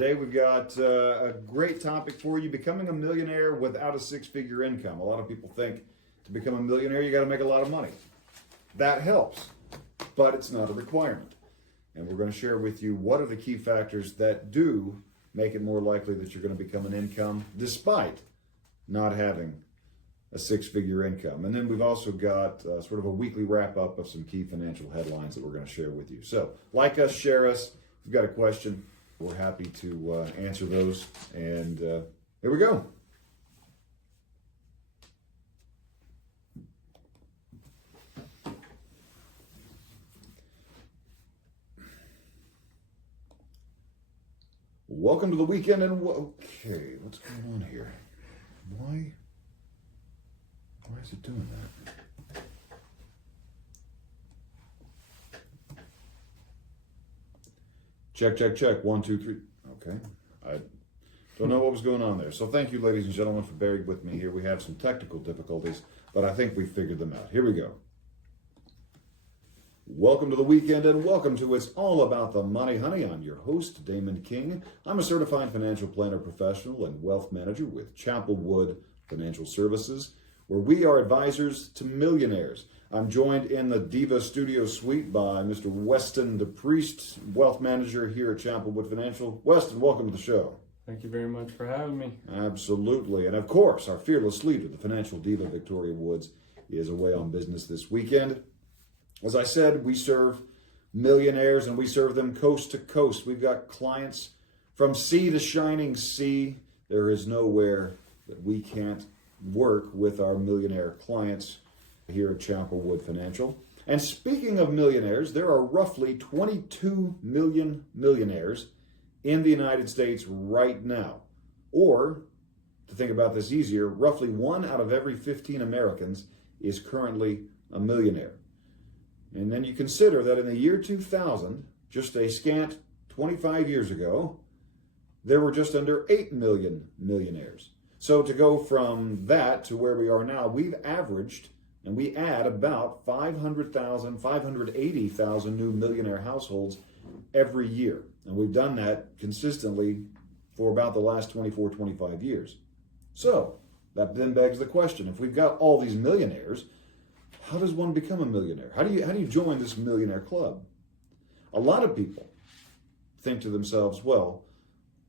Today we've got a great topic for you, becoming a millionaire without a six-figure income. A lot of people think to become a millionaire you got to make a lot of money. That helps, but it's not a requirement. And we're going to share with you what are the key factors that do make it more likely that you're going to become an income despite not having a six-figure income. And then we've also got sort of a weekly wrap-up of some key financial headlines that we're going to share with you. So like us, share us. If you've got a question, we're happy to answer those. And here we go. Welcome to the weekend. And okay, what's going on here? Why is it doing that? Check. 1, 2, 3. Okay. I don't know what was going on there. So thank you, ladies and gentlemen, for bearing with me here. We have some technical difficulties, but I think we figured them out. Here we go. Welcome to the weekend and welcome to It's All About the Money, Honey. I'm your host, Damon King. I'm a certified financial planner professional and wealth manager with Chapelwood Financial Services, where we are advisors to millionaires. I'm joined in the Diva Studio Suite by Mr. Weston DePriest, Wealth Manager here at Chapelwood Financial. Weston, welcome to the show. Thank you very much for having me. Absolutely. And of course, our fearless leader, the financial diva, Victoria Woods, is away on business this weekend. As I said, we serve millionaires and we serve them coast to coast. We've got clients from sea to shining sea. There is nowhere that we can't work with our millionaire clients here at Chapelwood Financial. And speaking of millionaires, there are roughly 22 million millionaires in the United States right now. Or, to think about this easier, roughly 1 out of every 15 Americans is currently a millionaire. And then you consider that in the year 2000, just a scant 25 years ago, there were just under 8 million millionaires. So to go from that to where we are now, we've averaged, and we add about 500,000, 580,000 new millionaire households every year. And we've done that consistently for about the last 24, 25 years. So that then begs the question, if we've got all these millionaires, how does one become a millionaire? How do you join this millionaire club? A lot of people think to themselves, well,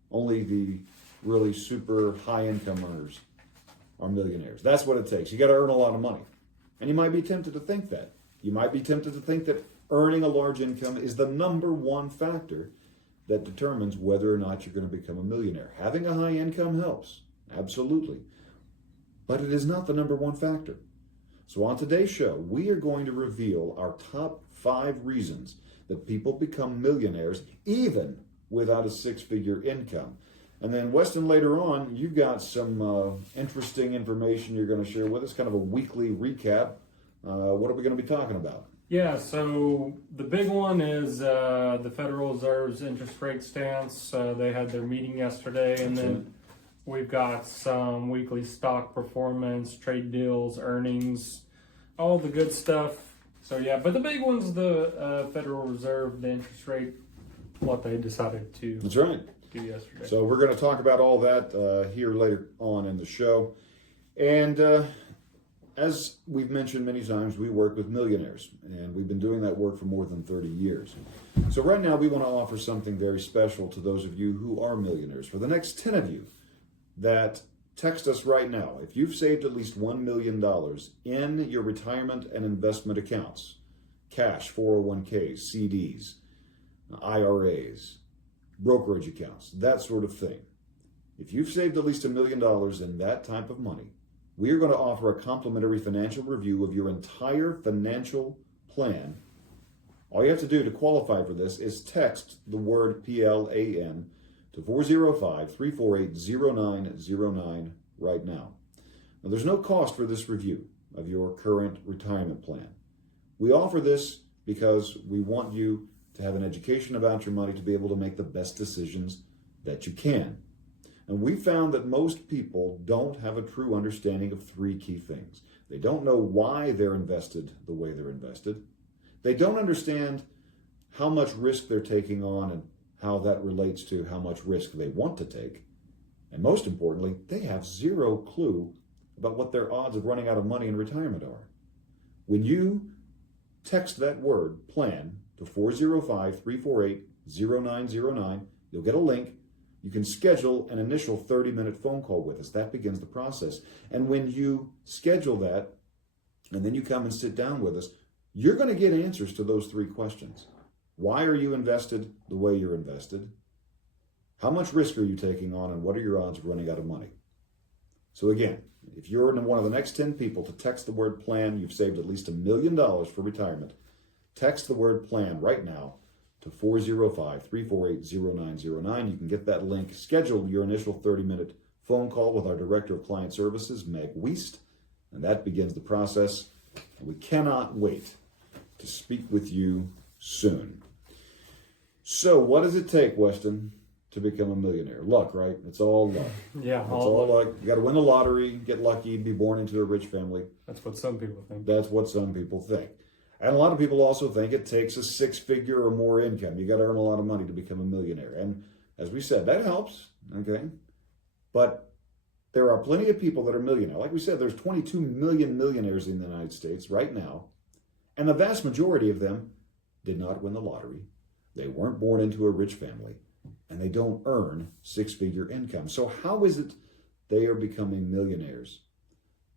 only the really super high income earners are millionaires. That's what it takes. You got to earn a lot of money. And you might be tempted to think that. You might be tempted to think that earning a large income is the number one factor that determines whether or not you're going to become a millionaire. Having a high income helps, absolutely. But it is not the number one factor. So on today's show, we are going to reveal our top 5 reasons that people become millionaires even without a six-figure income. And then Weston, later on, you've got some interesting information you're going to share with us, kind of a weekly recap. What are we going to be talking about? Yeah, so the big one is the Federal Reserve's interest rate stance. They had their meeting yesterday, and then we've got some weekly stock performance, trade deals, earnings, all the good stuff. So yeah, but the big one's the Federal Reserve, the interest rate, what they decided to That's right. do yesterday. So we're going to talk about all that here later on in the show. And as we've mentioned many times, we work with millionaires, and we've been doing that work for more than 30 years. So right now we want to offer something very special to those of you who are millionaires. For the next 10 of you that text us right now, if you've saved at least $1 million in your retirement and investment accounts, cash, 401ks, CDs, IRAs, brokerage accounts, that sort of thing. If you've saved at least $1 million in that type of money, we are going to offer a complimentary financial review of your entire financial plan. All you have to do to qualify for this is text the word PLAN to 405-348-0909 right now. Now, there's no cost for this review of your current retirement plan. We offer this because we want you to have an education about your money to be able to make the best decisions that you can. And we found that most people don't have a true understanding of 3 key things. They don't know why they're invested the way they're invested. They don't understand how much risk they're taking on and how that relates to how much risk they want to take. And most importantly, they have zero clue about what their odds of running out of money in retirement are. When you text that word plan to 405-348-0909, you'll get a link. You can schedule an initial 30-minute phone call with us. That begins the process. And when you schedule that, and then you come and sit down with us, you're going to get answers to those three questions. Why are you invested the way you're invested? How much risk are you taking on, and what are your odds of running out of money? So again, if you're one of the next 10 people to text the word plan, you've saved at least $1 million for retirement. Text the word plan right now to 405-348-0909. You can get that link. Schedule your initial 30-minute phone call with our Director of Client Services, Meg Wiest, and that begins the process. And we cannot wait to speak with you soon. So what does it take, Weston, to become a millionaire? Luck, right? It's all luck. Yeah, it's all luck. You got to win the lottery, get lucky, be born into a rich family. That's what some people think. That's what some people think. And a lot of people also think it takes a six-figure or more income. You got to earn a lot of money to become a millionaire. And as we said, that helps, okay? But there are plenty of people that are millionaire. Like we said, there's 22 million millionaires in the United States right now. And the vast majority of them did not win the lottery. They weren't born into a rich family. And they don't earn six-figure income. So how is it they are becoming millionaires?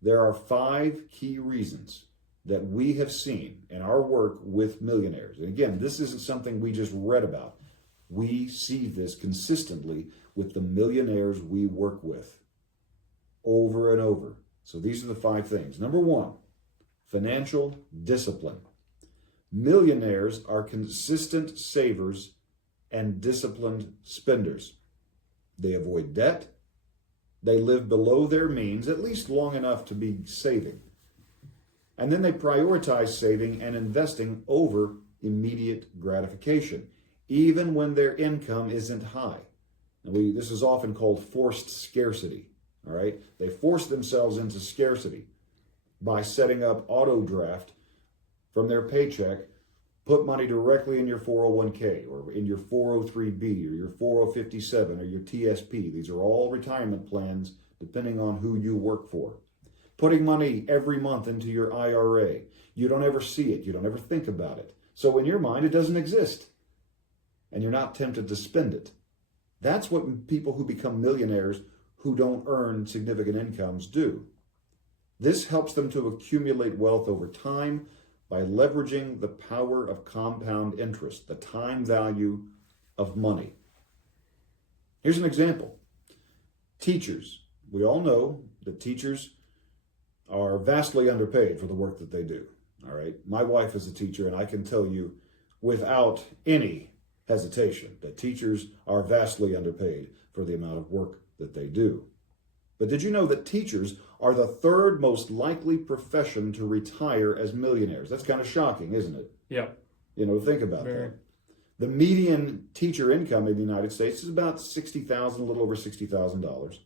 There are 5 key reasons that we have seen in our work with millionaires. And again, this isn't something we just read about. We see this consistently with the millionaires we work with over and over. So these are the 5 things. Number 1, financial discipline. Millionaires are consistent savers and disciplined spenders. They avoid debt. They live below their means, at least long enough to be saving. And then they prioritize saving and investing over immediate gratification, even when their income isn't high. And this is often called forced scarcity, all right? They force themselves into scarcity by setting up auto draft from their paycheck. Put money directly in your 401k or in your 403b or your 4057 or your TSP. These are all retirement plans depending on who you work for. Putting money every month into your IRA. You don't ever see it. You don't ever think about it. So in your mind, it doesn't exist. And you're not tempted to spend it. That's what people who become millionaires who don't earn significant incomes do. This helps them to accumulate wealth over time by leveraging the power of compound interest, the time value of money. Here's an example. Teachers. We all know that teachers are vastly underpaid for the work that they do. All right. My wife is a teacher, and I can tell you without any hesitation that teachers are vastly underpaid for the amount of work that they do. But did you know that teachers are the 3rd most likely profession to retire as millionaires? That's kind of shocking, isn't it? Yeah. Think about that. The median teacher income in the United States is about $60,000, a little over $60,000.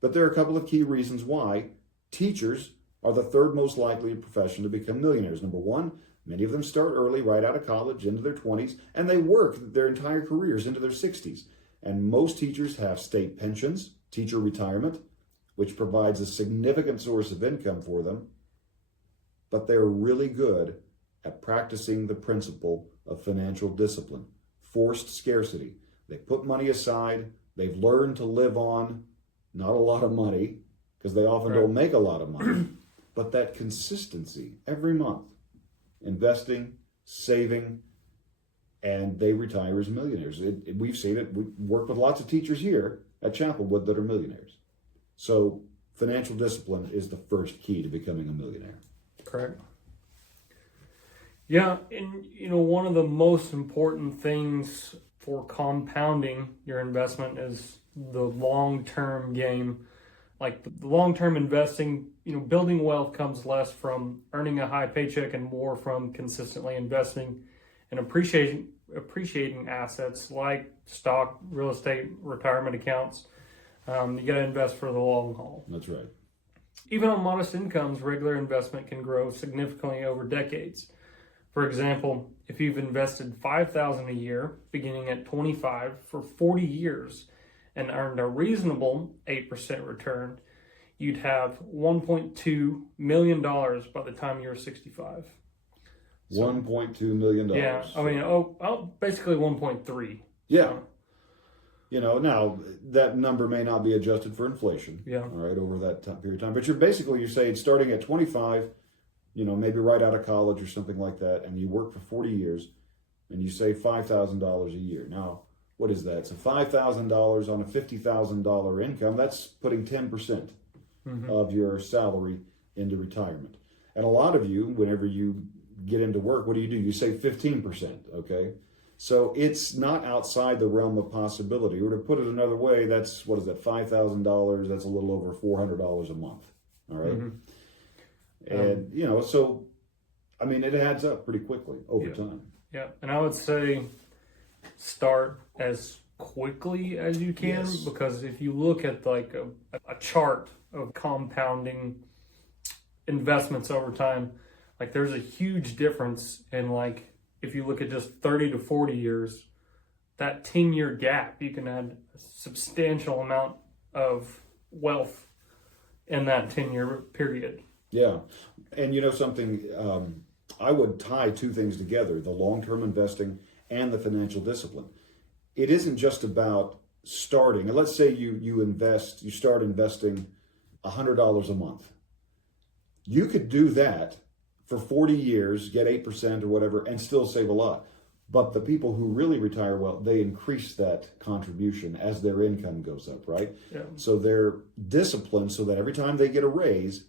But there are a couple of key reasons why teachers are the 3rd most likely profession to become millionaires. Number 1, many of them start early, right out of college, into their 20s, and they work their entire careers into their 60s. And most teachers have state pensions, teacher retirement, which provides a significant source of income for them. But they're really good at practicing the principle of financial discipline, forced scarcity. They put money aside. They've learned to live on not a lot of money, because they often don't make a lot of money, but that consistency every month, investing, saving, and they retire as millionaires. We've seen it. We work with lots of teachers here at Chapelwood that are millionaires. So financial discipline is the first key to becoming a millionaire. Correct. Yeah, and one of the most important things for compounding your investment is the long-term game. Like the long-term investing, building wealth comes less from earning a high paycheck and more from consistently investing and appreciating assets like stock, real estate, retirement accounts. You got to invest for the long haul. That's right. Even on modest incomes, regular investment can grow significantly over decades. For example, if you've invested $5,000 a year, beginning at 25 for 40 years, and earned a reasonable 8% return, you'd have $1.2 million by the time you're 65. So, $1.2 million. Yeah, I mean, basically 1.3. Yeah. So, now that number may not be adjusted for inflation. Yeah. All right, over that period of time. But you're saying starting at 25, maybe right out of college or something like that, and you work for 40 years, and you save $5,000 a year. Now, what is that? So $5,000 on a $50,000 income, that's putting 10% of your salary into retirement. And a lot of you, whenever you get into work, what do? You save 15%, okay? So it's not outside the realm of possibility. Or to put it another way, that's, what is that, $5,000, that's a little over $400 a month, all right? And, so, I mean, it adds up pretty quickly over time. Yeah, and I would say start as quickly as you can, because if you look at like a chart of compounding investments over time, like there's a huge difference in, like, if you look at just 30 to 40 years, that 10-year gap, you can add a substantial amount of wealth in that 10-year period. Yeah. And something, I would tie two things together, the long-term investing and the financial discipline. It isn't just about starting. And let's say you start investing $100 a month. You could do that for 40 years, get 8% or whatever, and still save a lot. But the people who really retire well, they increase that contribution as their income goes up, right? Yeah. So they're disciplined so that every time they get a raise,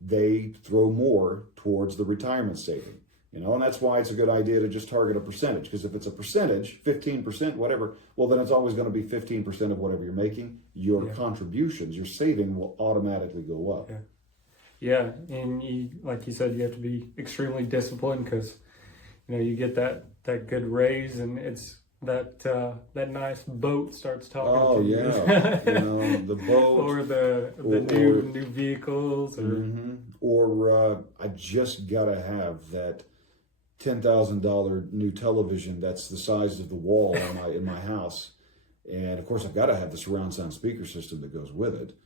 they throw more towards the retirement saving. And that's why it's a good idea to just target a percentage. Because if it's a percentage, 15%, whatever, well, then it's always going to be 15% of whatever you're making. Your contributions, your saving will automatically go up. Yeah. Yeah, and like you said, you have to be extremely disciplined, because you get that good raise, and it's that nice boat starts talking to you. The boat, or the new vehicles, or I just gotta have that $10,000 new television that's the size of the wall in my house, and of course I've got to have the surround sound speaker system that goes with it.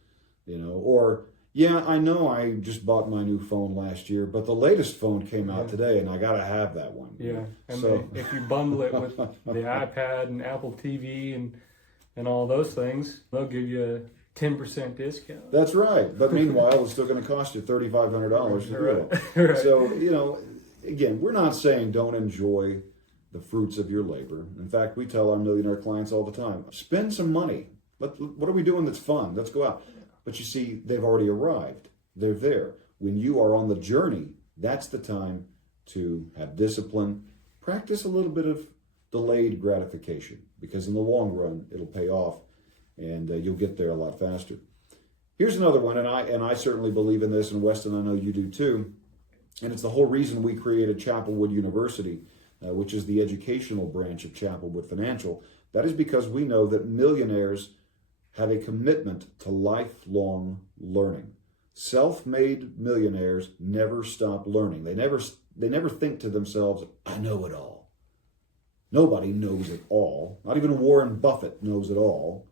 Or yeah, I know I just bought my new phone last year, but the latest phone came out today, and I got to have that one. Yeah, and if you bundle it with the iPad and Apple TV and all those things, they'll give you a 10% discount. That's right. But meanwhile, it's still going to cost you $3,500 to do it. Right. So, again, we're not saying don't enjoy the fruits of your labor. In fact, we tell our millionaire clients all the time, spend some money. What are we doing that's fun? Let's go out. But you see, they've already arrived. They're there. When you are on the journey, that's the time to have discipline. Practice a little bit of delayed gratification, because in the long run, it'll pay off, and you'll get there a lot faster. Here's another one, and I certainly believe in this, and Weston, I know you do too, and it's the whole reason we created Chapelwood University, which is the educational branch of Chapelwood Financial. That is because we know that millionaires have a commitment to lifelong learning. Self-made millionaires never stop learning. They never think to themselves, I know it all. Nobody knows it all. Not even Warren Buffett knows it all.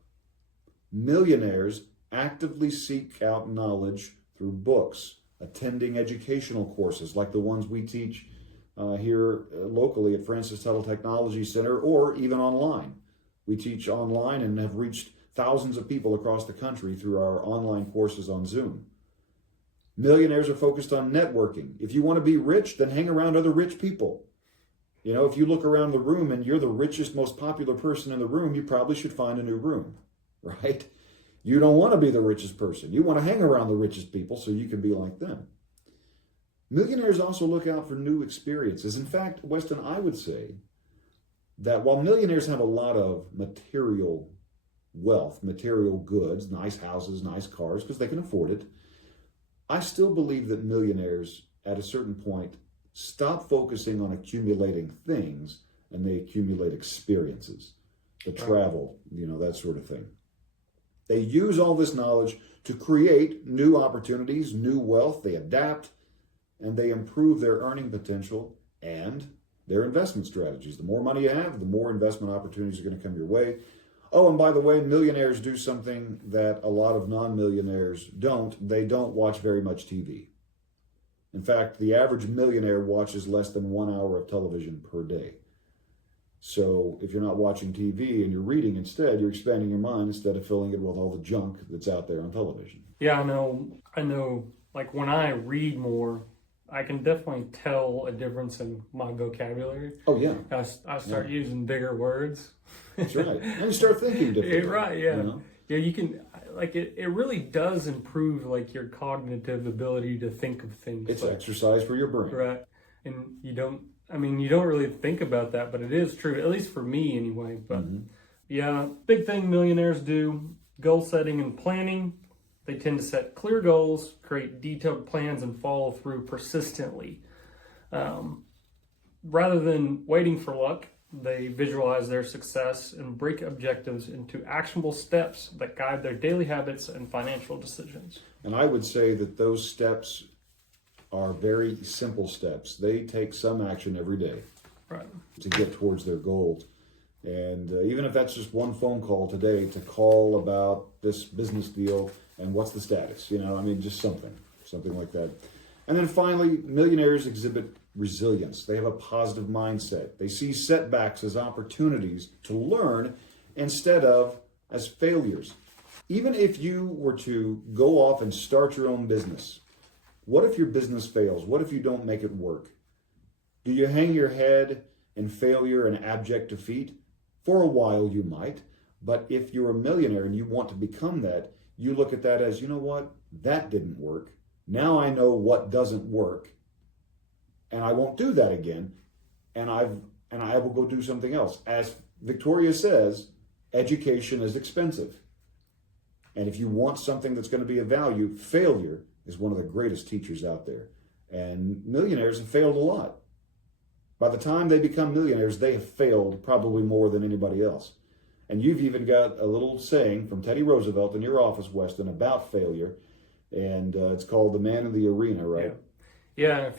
Millionaires actively seek out knowledge through books, attending educational courses like the ones we teach here locally at Francis Tuttle Technology Center, or even online. We teach online and have reached thousands of people across the country through our online courses on Zoom. Millionaires are focused on networking. If you want to be rich, then hang around other rich people. If you look around the room and you're the richest, most popular person in the room, you probably should find a new room, right? You don't want to be the richest person. You want to hang around the richest people so you can be like them. Millionaires also look out for new experiences. In fact, Weston, I would say that while millionaires have a lot of material wealth, material goods, nice houses, nice cars, because they can afford it, I still believe that millionaires at a certain point stop focusing on accumulating things, and they accumulate experiences, the travel, that sort of thing. They use all this knowledge to create new opportunities, new wealth. They adapt, and they improve their earning potential and their investment strategies. The more money you have, the more investment opportunities are going to come your way. Oh, and by the way, millionaires do something that a lot of non-millionaires don't. They don't watch very much TV. In fact, the average millionaire watches less than 1 hour of television per day. So if you're not watching TV and you're reading instead, you're expanding your mind instead of filling it with all the junk that's out there on television. Yeah, I know, like when I read more, I can definitely tell a difference in my vocabulary. Oh, yeah. I start using bigger words. That's right. And you start thinking differently. Right, yeah. You know? Yeah, you can, like, it really does improve, like, your cognitive ability to think of things. It's exercise for your brain. Right. And you don't really think about that, but it is true, at least for me anyway. But yeah, big thing millionaires do, goal setting and planning. They tend to set clear goals, create detailed plans, and follow through persistently. Rather than waiting for luck, they visualize their success and break objectives into actionable steps that guide their daily habits and financial decisions. And I would say that those steps are very simple steps. They take some action every day to get towards their goals. And even if that's just one phone call today to call about this business deal and what's the status, just something like that. And then finally, millionaires exhibit resilience. They have a positive mindset. They see setbacks as opportunities to learn instead of as failures. Even if you were to go off and start your own business, what if your business fails? What if you don't make it work? Do you hang your head in failure and abject defeat? For a while you might, but if you're a millionaire and you want to become that, you look at that as, you know what? That didn't work. Now I know what doesn't work, and I won't do that again, and I will go do something else. As Victoria says, education is expensive. And if you want something that's going to be of value, failure is one of the greatest teachers out there. And millionaires have failed a lot. By the time they become millionaires, they have failed probably more than anybody else. And you've even got a little saying from Teddy Roosevelt in your office, Weston, about failure. And it's called The Man in the Arena, right? Yeah,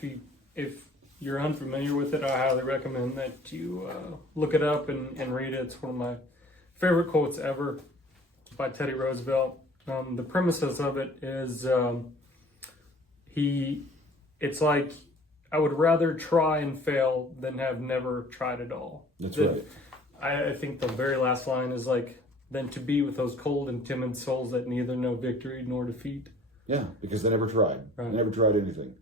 if you're unfamiliar with it, I highly recommend that you look it up and read it. It's one of my favorite quotes ever by Teddy Roosevelt. The premises of it is it's like, I would rather try and fail than have never tried at all. That's right. I think the very last line is like, than to be with those cold and timid souls that neither know victory nor defeat. Yeah, because they never tried. Right. They never tried anything.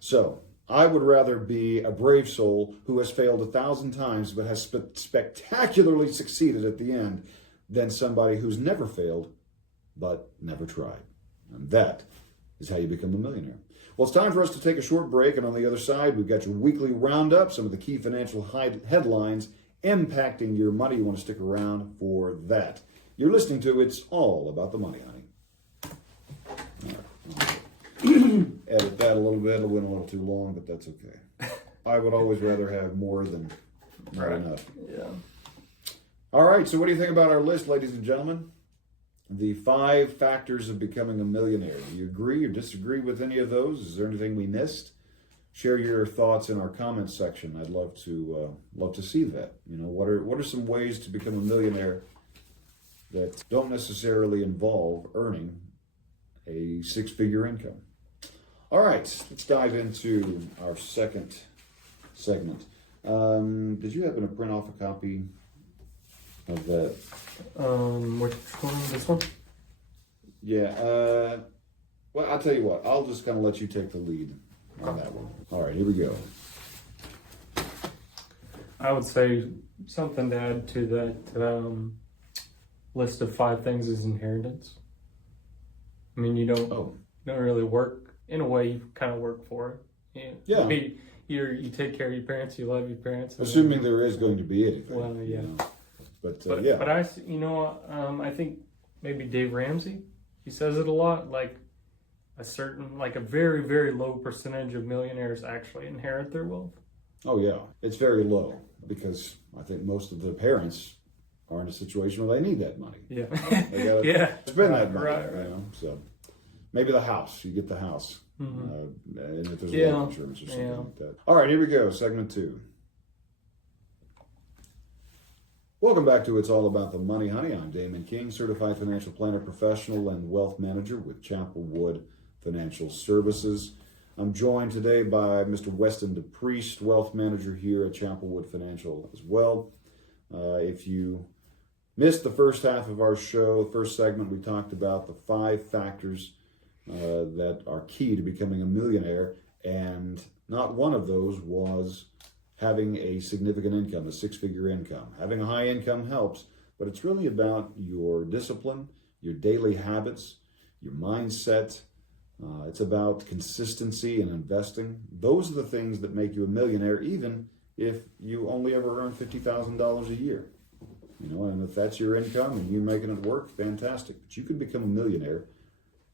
So I would rather be a brave soul who has failed 1,000 times but has spectacularly succeeded at the end than somebody who's never failed but never tried. And that is how you become a millionaire. Well, it's time for us to take a short break, and on the other side, we've got your weekly roundup, some of the key financial headlines impacting your money. You want to stick around for that. You're listening to It's All About the Money, honey. All right. Edit that a little bit. It went a little too long, but that's okay. I would always rather have more than not enough. Yeah. All right, so what do you think about our list, ladies and gentlemen? The 5 factors of becoming a millionaire. Do you agree or disagree with any of those? Is there anything we missed? Share your thoughts in our comments section. I'd love to see that. What are some ways to become a millionaire that don't necessarily involve earning a 6-figure income? All right, let's dive into our second segment. Did you happen to print off a copy of that? Which one? This one? Yeah. Well, I'll tell you what. I'll just kind of let you take the lead on that one. All right, here we go. I would say something to add to that list of 5 things is inheritance. I mean, you don't really work. In a way, you kind of work for it. Yeah. You take care of your parents. You love your parents. Assuming there is going to be anything. Well, yeah. But yeah. But I think maybe Dave Ramsey, he says it a lot, like a very, very low percentage of millionaires actually inherit their wealth. Oh yeah, it's very low because I think most of the parents are in a situation where they need that money. Yeah. They gotta spend that money. Right. So maybe the house. You get the house. And if there's life insurance or something like that. All right, here we go. Segment 2. Welcome back to It's All About the Money, Honey. I'm Damon King, certified financial planner professional and wealth manager with Chapelwood Financial Services. I'm joined today by Mr. Weston DePriest, wealth manager here at Chapelwood Financial as well. If you missed the first half of our show, the first segment, we talked about the 5 factors that are key to becoming a millionaire, and not one of those was having a significant income, a 6-figure income. Having a high income helps, but it's really about your discipline, your daily habits, your mindset. It's about consistency and investing. Those are the things that make you a millionaire, even if you only ever earn $50,000 a year. And if that's your income and you're making it work, fantastic. But you can become a millionaire,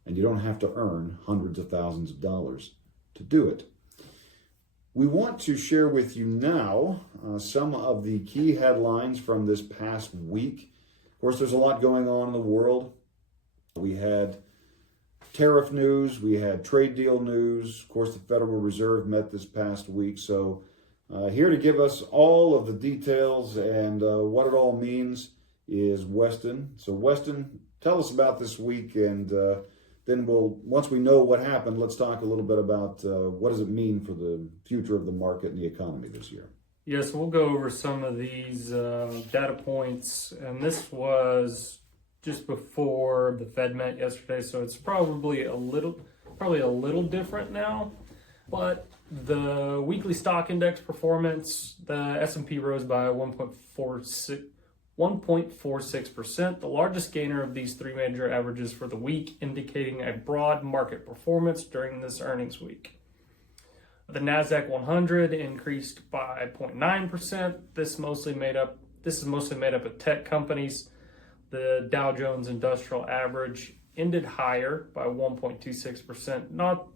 and you don't have to earn hundreds of thousands of dollars to do it. We want to share with you now some of the key headlines from this past week. Of course, there's a lot going on in the world. We had tariff news, we had trade deal news. Of course, the Federal Reserve met this past week. So here to give us all of the details and what it all means is Weston. So Weston, tell us about this week, and then once we know what happened, let's talk a little bit about what does it mean for the future of the market and the economy this year. Yes, we'll go over some of these data points, and this was just before the Fed met yesterday, so it's probably a little different now. But the weekly stock index performance, the S&P rose by 1.46%, the largest gainer of these 3 major averages for the week, indicating a broad market performance during this earnings week. The Nasdaq 100 increased by 0.9%. This is mostly made up of tech companies. The Dow Jones Industrial Average ended higher by 1.26%. Not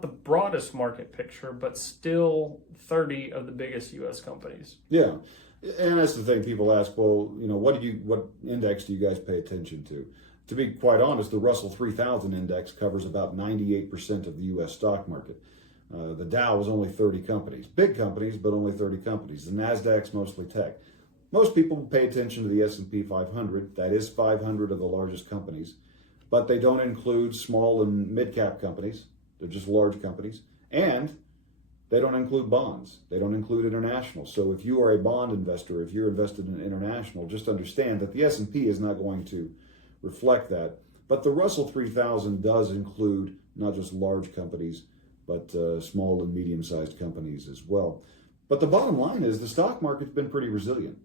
the broadest market picture, but still 30 of the biggest U.S. companies. Yeah. And that's the thing, people ask, well, what index do you guys pay attention to? To be quite honest, the Russell 3000 index covers about 98% of the U.S. stock market. The Dow is only 30 companies, big companies, but only 30 companies. The Nasdaq's mostly tech. Most people pay attention to the S&P 500. That is 500 of the largest companies, but they don't include small and mid-cap companies. They're just large companies. And they don't include bonds. They don't include international. So if you are a bond investor, if you're invested in international, just understand that the S&P is not going to reflect that. But the Russell 3000 does include not just large companies, but small and medium-sized companies as well. But the bottom line is the stock market's been pretty resilient.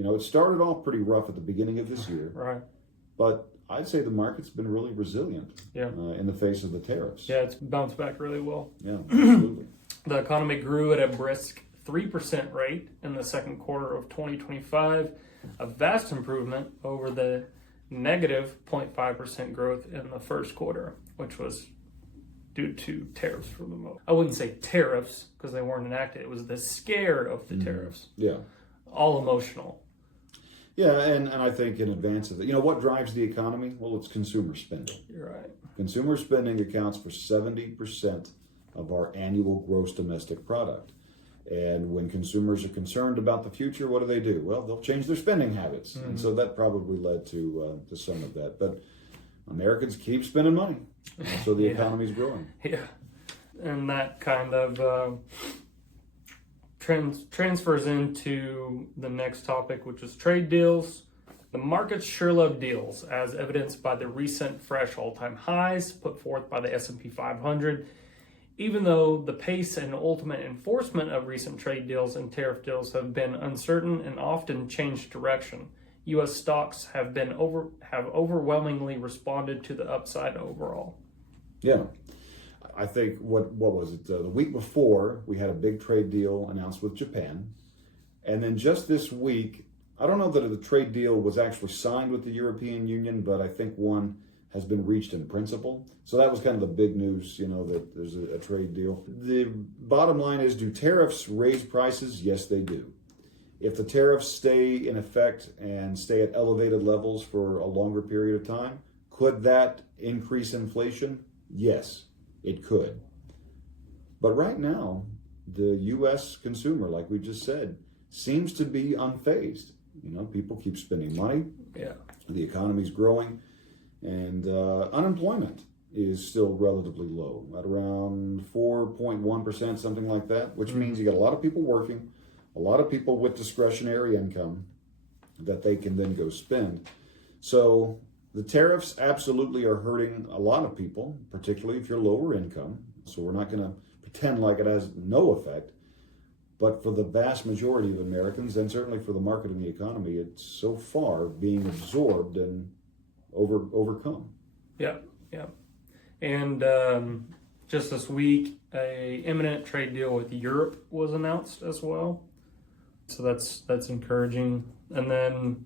It started off pretty rough at the beginning of this year. Right. But I'd say the market's been really resilient in the face of the tariffs. Yeah, it's bounced back really well. Yeah, absolutely. The economy grew at a brisk 3% rate in the second quarter of 2025, a vast improvement over the negative 0.5% growth in the first quarter, which was due to tariffs for the most. I wouldn't say tariffs because they weren't enacted. It was the scare of the tariffs. Yeah. All emotional. Yeah, and I think in advance of it, what drives the economy? Well, it's consumer spending. You're right. Consumer spending accounts for 70% of our annual gross domestic product. And when consumers are concerned about the future, what do? Well, they'll change their spending habits. Mm-hmm. And so that probably led to some of that. But Americans keep spending money, so the economy's growing. Yeah, and that kind of transfers into the next topic, which is trade deals. The markets sure love deals, as evidenced by the recent fresh all-time highs put forth by the S&P 500. Even though the pace and ultimate enforcement of recent trade deals and tariff deals have been uncertain and often changed direction, U.S. stocks have overwhelmingly responded to the upside overall. Yeah. I think, what was it? The week before, we had a big trade deal announced with Japan. And then just this week, I don't know that the trade deal was actually signed with the European Union, but I think one has been reached in principle. So that was kind of the big news, that there's a trade deal. The bottom line is, do tariffs raise prices? Yes, they do. If the tariffs stay in effect and stay at elevated levels for a longer period of time, Could that increase inflation? Yes, it could. But right now, the U.S. consumer, like we just said, seems to be unfazed. People keep spending money. Yeah. The economy's growing, and unemployment is still relatively low, at around 4.1%, something like that, which means you got a lot of people working, a lot of people with discretionary income that they can then go spend. So the tariffs absolutely are hurting a lot of people, particularly if you're lower income. So we're not going to pretend like it has no effect. But for the vast majority of Americans, and certainly for the market and the economy, it's so far being absorbed and overcome. Yeah. And just this week, a imminent trade deal with Europe was announced as well. So that's encouraging. And then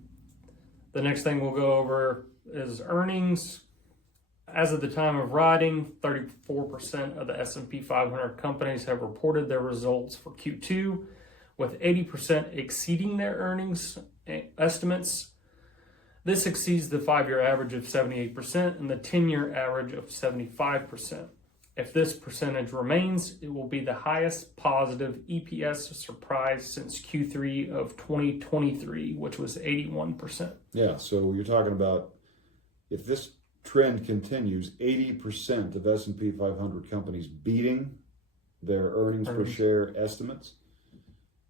the next thing we'll go over is earnings. As of the time of writing, 34% of the S&P 500 companies have reported their results for Q2, with 80% exceeding their earnings estimates. This exceeds the 5-year average of 78% and the 10-year average of 75%. If this percentage remains, it will be the highest positive EPS surprise since Q3 of 2023, which was 81%. Yeah, so you're talking about, if this trend continues, 80% of S&P 500 companies beating their earnings per share estimates.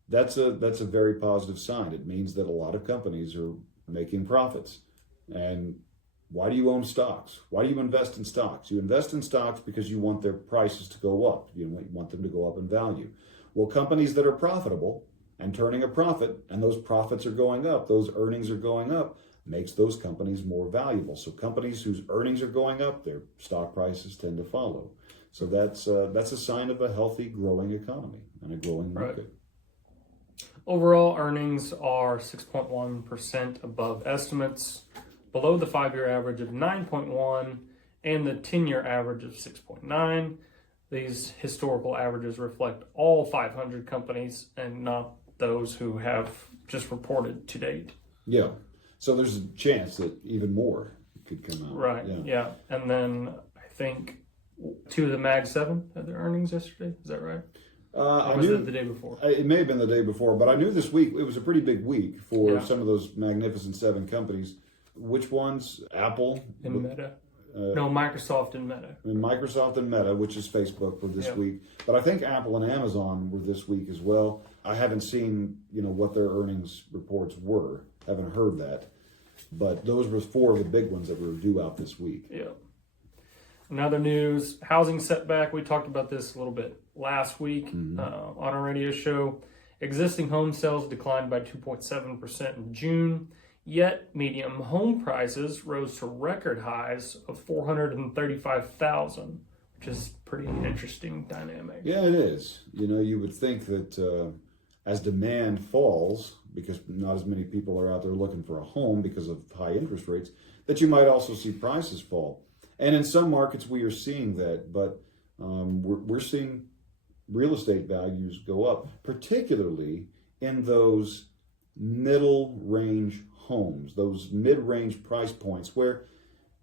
That's a very positive sign. It means that a lot of companies are making profits. And why do you own stocks? Why do you invest in stocks? You invest in stocks because you want their prices to go up. You want them to go up in value. Well, companies that are profitable and turning a profit, and those profits are going up, those earnings are going up, makes those companies more valuable. So companies whose earnings are going up, their stock prices tend to follow. So that's a sign of a healthy, growing economy and a growing market. Right. Overall, earnings are 6.1% above estimates, below the 5-year average of 9.1 and the 10-year average of 6.9. These historical averages reflect all 500 companies and not those who have just reported to date. Yeah. So there's a chance that even more could come out. Right. Yeah. And then I think 2 of the Mag 7 had their earnings yesterday. Is that right? Or was it the day before? It may have been the day before, but I knew this week, it was a pretty big week for some of those magnificent 7 companies. Which ones? Apple? And Meta. No, Microsoft and Meta. And Microsoft and Meta, which is Facebook, were this week. But I think Apple and Amazon were this week as well. I haven't seen, what their earnings reports were. Haven't heard that. But those were 4 of the big ones that were due out this week. Yeah. In other news, housing setback. We talked about this a little bit last week on our radio show. Existing home sales declined by 2.7% in June, yet median home prices rose to record highs of $435,000, which is pretty interesting dynamic. Yeah, it is. You would think that as demand falls, because not as many people are out there looking for a home because of high interest rates, that you might also see prices fall. And in some markets we are seeing that, but we're seeing real estate values go up, particularly in those middle range homes, those mid-range price points where,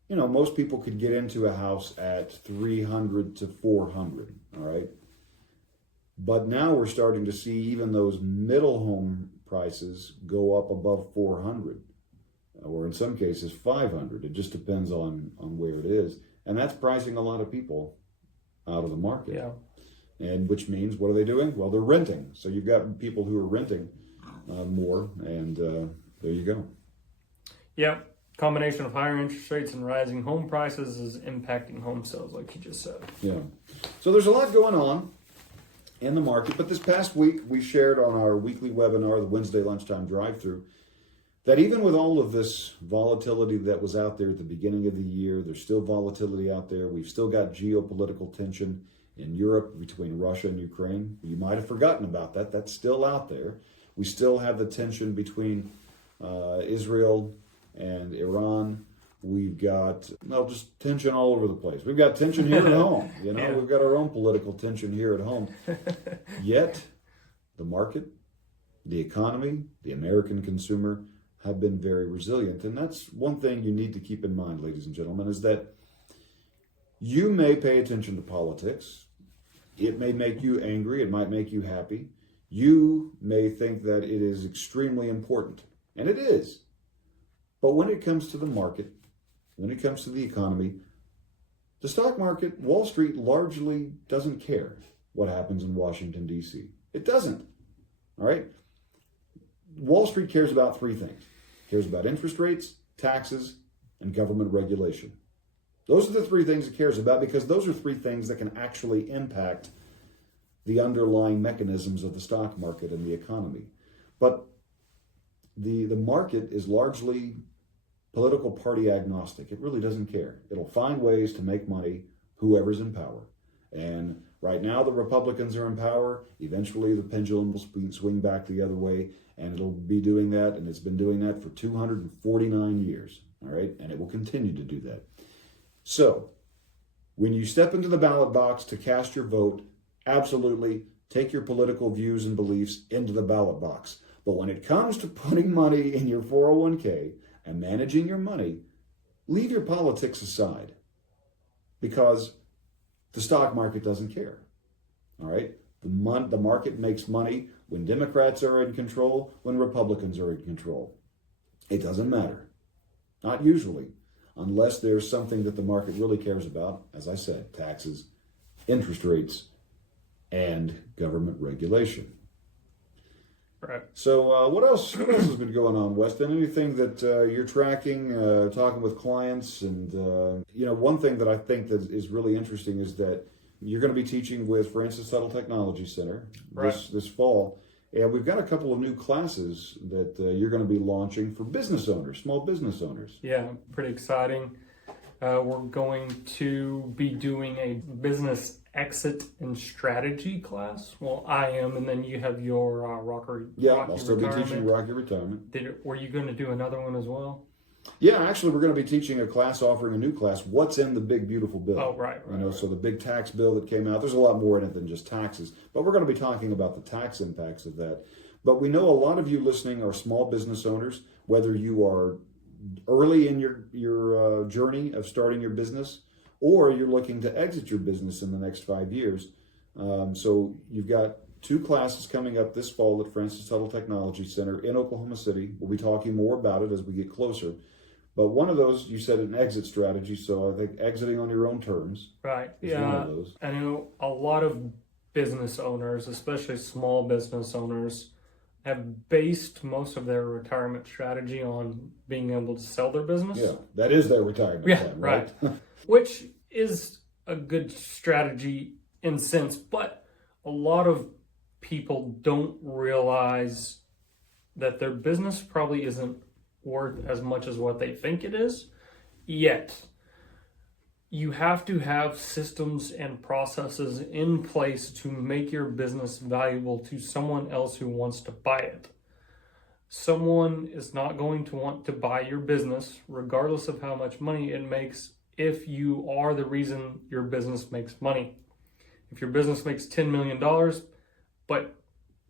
most people could get into a house at 300 to 400, all right? But now we're starting to see even those middle home prices go up above 400, or in some cases 500. It just depends on where it is. And that's pricing a lot of people out of the market. Yeah. And which means, what are they doing? Well, they're renting. So you've got people who are renting more, and there you go. Yeah. Combination of higher interest rates and rising home prices is impacting home sales, like you just said. Yeah. So there's a lot going on in the market. But this past week, we shared on our weekly webinar, the Wednesday Lunchtime Drive-Thru, that even with all of this volatility that was out there at the beginning of the year, there's still volatility out there. We've still got geopolitical tension in Europe between Russia and Ukraine. You might have forgotten about that. That's still out there. We still have the tension between Israel and Iran. We've got, just tension all over the place. We've got tension here at home. We've got our own political tension here at home. Yet, the market, the economy, the American consumer have been very resilient. And that's one thing you need to keep in mind, ladies and gentlemen, is that you may pay attention to politics. It may make you angry. It might make you happy. You may think that it is extremely important, and it is. But when it comes to the market, when it comes to the economy, the stock market, Wall Street largely doesn't care what happens in Washington, D.C. It doesn't. All right? Wall Street cares about three things. It cares about interest rates, taxes, and government regulation. Those are the three things it cares about, because those are three things that can actually impact the underlying mechanisms of the stock market and the economy. But the market is largely political party agnostic. It really doesn't care. It'll find ways to make money, whoever's in power. And right now the Republicans are in power. Eventually the pendulum will swing back the other way, and it'll be doing that, and it's been doing that for 249 years. All right? And it will continue to do that. So, when you step into the ballot box to cast your vote, absolutely take your political views and beliefs into the ballot box. But when it comes to putting money in your 401k and managing your money, leave your politics aside, because the stock market doesn't care. All right? The market makes money when Democrats are in control, when Republicans are in control. It doesn't matter. Not usually. Unless there's something that the market really cares about, as I said, taxes, interest rates, and government regulation. Right. So what else has been going on, Weston? Anything that you're tracking, talking with clients? And, one thing that I think that is really interesting is that you're going to be teaching with Francis Tuttle Technology Center this fall. And we've got a couple of new classes that you're going to be launching for business owners, small business owners. Yeah, pretty exciting. We're going to be doing a business exit and strategy class. Well, I am, and then you have your Rocky I'll still be teaching Rocky Retirement. Were you going to do another one as well? Yeah, actually, we're going to be teaching a class, offering a new class, What's in the Big Beautiful Bill. Oh, right. So the big tax bill that came out, there's a lot more in it than just taxes. But we're going to be talking about the tax impacts of that. But we know a lot of you listening are small business owners, whether you are early in your journey of starting your business, or you're looking to exit your business in the next 5 years. So you've got two classes coming up this fall at Francis Tuttle Technology Center in Oklahoma City. We'll be talking more about it as we get closer. But one of those, you said an exit strategy, so I think exiting on your own terms. Right. Is one of those. I know a lot of business owners, especially small business owners, have based most of their retirement strategy on being able to sell their business. Yeah, that is their retirement plan, right. Which is a good strategy in sense, but a lot of people don't realize that their business probably isn't worth as much as what they think it is. Yet, you have to have systems and processes in place to make your business valuable to someone else who wants to buy it. Someone is not going to want to buy your business, regardless of how much money it makes, if you are the reason your business makes money. If your business makes $10 million, but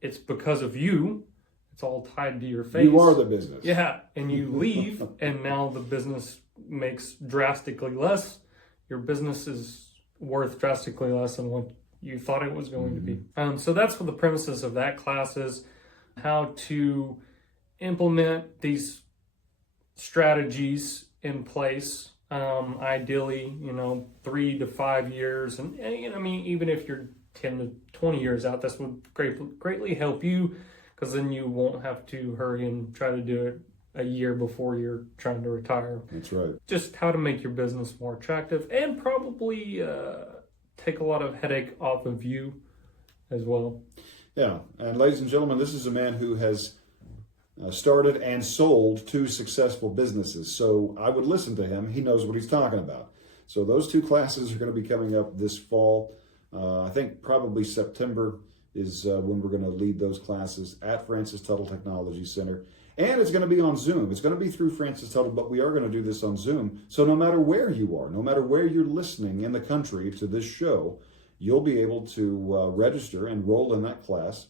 it's because of you, it's all tied to your face. You are the business. Yeah, and you leave, and now the business makes drastically less. Your business is worth drastically less than what you thought it was going to be. So that's what the premises of that class is, how to implement these strategies in place. Ideally, 3 to 5 years. And even if you're 10 to 20 years out, this would greatly help you, because then you won't have to hurry and try to do it a year before you're trying to retire. That's right. Just how to make your business more attractive, and probably take a lot of headache off of you as well. Yeah, and ladies and gentlemen, this is a man who has started and sold 2 successful businesses. So I would listen to him. He knows what he's talking about. So those 2 classes are going to be coming up this fall. I think probably September is when we're going to lead those classes at Francis Tuttle Technology Center. And it's going to be on Zoom. It's going to be through Francis Tuttle, but we are going to do this on Zoom. So no matter where you are, no matter where you're listening in the country to this show, you'll be able to register and enroll in that class.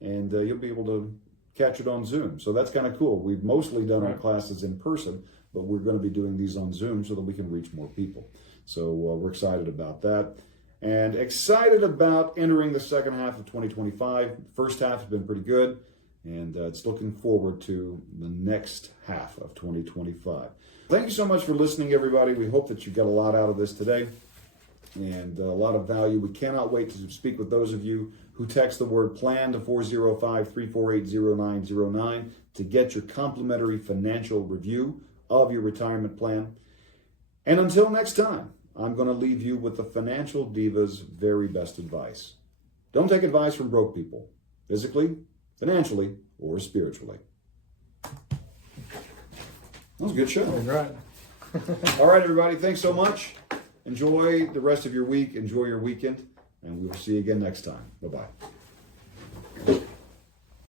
And you'll be able to catch it on Zoom. So that's kind of cool. We've mostly done our Right. classes in person, but we're going to be doing these on Zoom so that we can reach more people. So we're excited about that. And excited about entering the second half of 2025. First half has been pretty good, and it's looking forward to the next half of 2025. Thank you so much for listening, everybody. We hope that you got a lot out of this today and a lot of value. We cannot wait to speak with those of you who text the word PLAN to 405-348-0909 to get your complimentary financial review of your retirement plan. And until next time, I'm going to leave you with the Financial Diva's very best advice. Don't take advice from broke people, physically, financially, or spiritually. That was a good show. That's right. All right, everybody. Thanks so much. Enjoy the rest of your week. Enjoy your weekend. And we will see you again next time. Bye-bye.